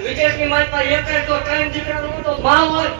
વિદેશની માલ પર એક તો ટ્રેન દીકરાનું તો માલ હોય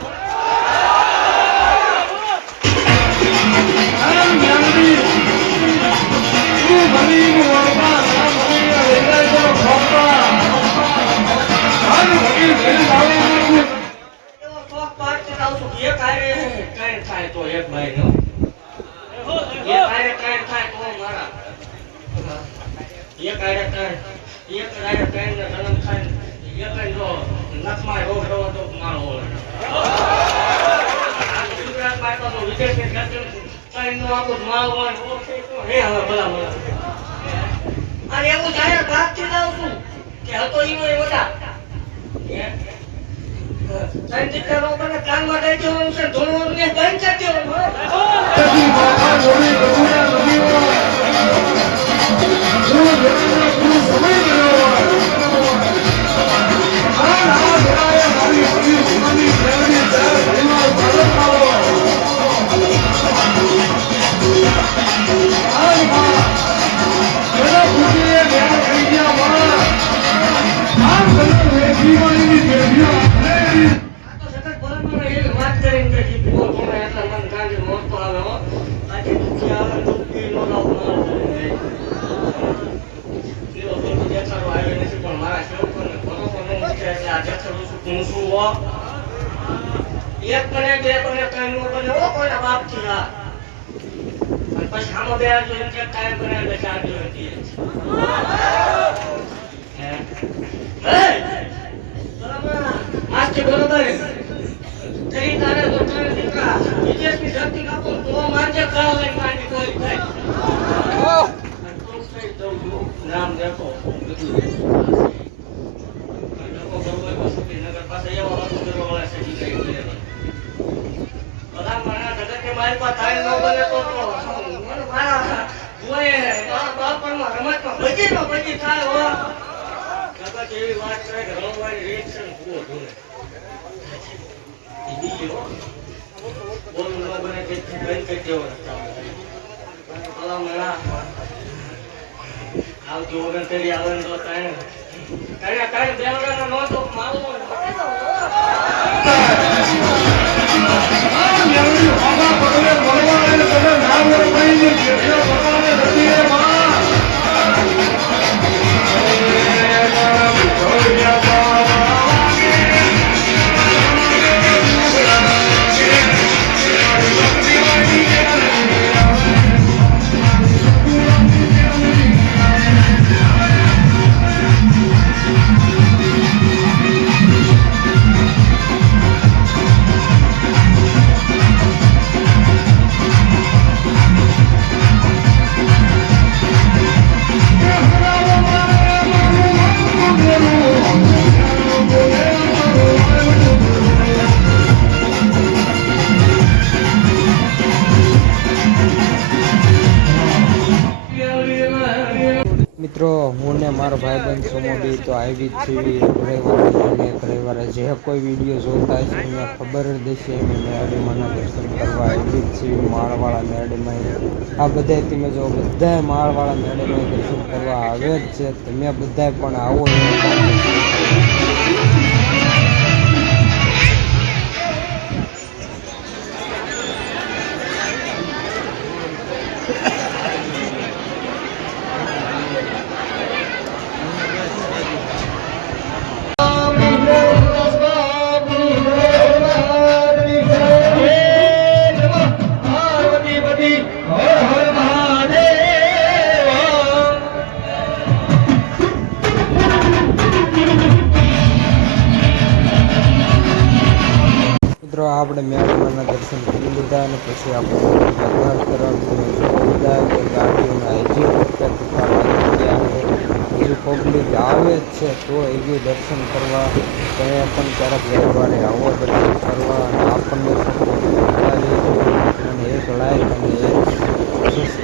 મિત્રો હું ને મારો ભાઈબંધ સોમોબી તો આવી જ છીએ રવિવારે જે કોઈ વિડીયો જોતા છે એને ખબર જ હશે અમે મેરડીમાંના દર્શન કરવા આવી જ છીએ માળવાળા મેરડીમાં આ બધા તમે જો બધા માળવાળા મેરડીમાં દર્શન કરવા આવે જ છે તમે બધા પણ આવો આપણે મેળાના દર્શન કરી લીધા અને પછી આપણે ઘર તરફ બધા ગાડીઓના હજુ પબ્લિક આવે જ છે તો હજુ દર્શન કરવા તમે પણ ક્યારેક રવિવારે આવો દર્શન કરવા અને આપણને સપોર્ટ અને એક લાઈક અને સબસ્ક્રાઈબ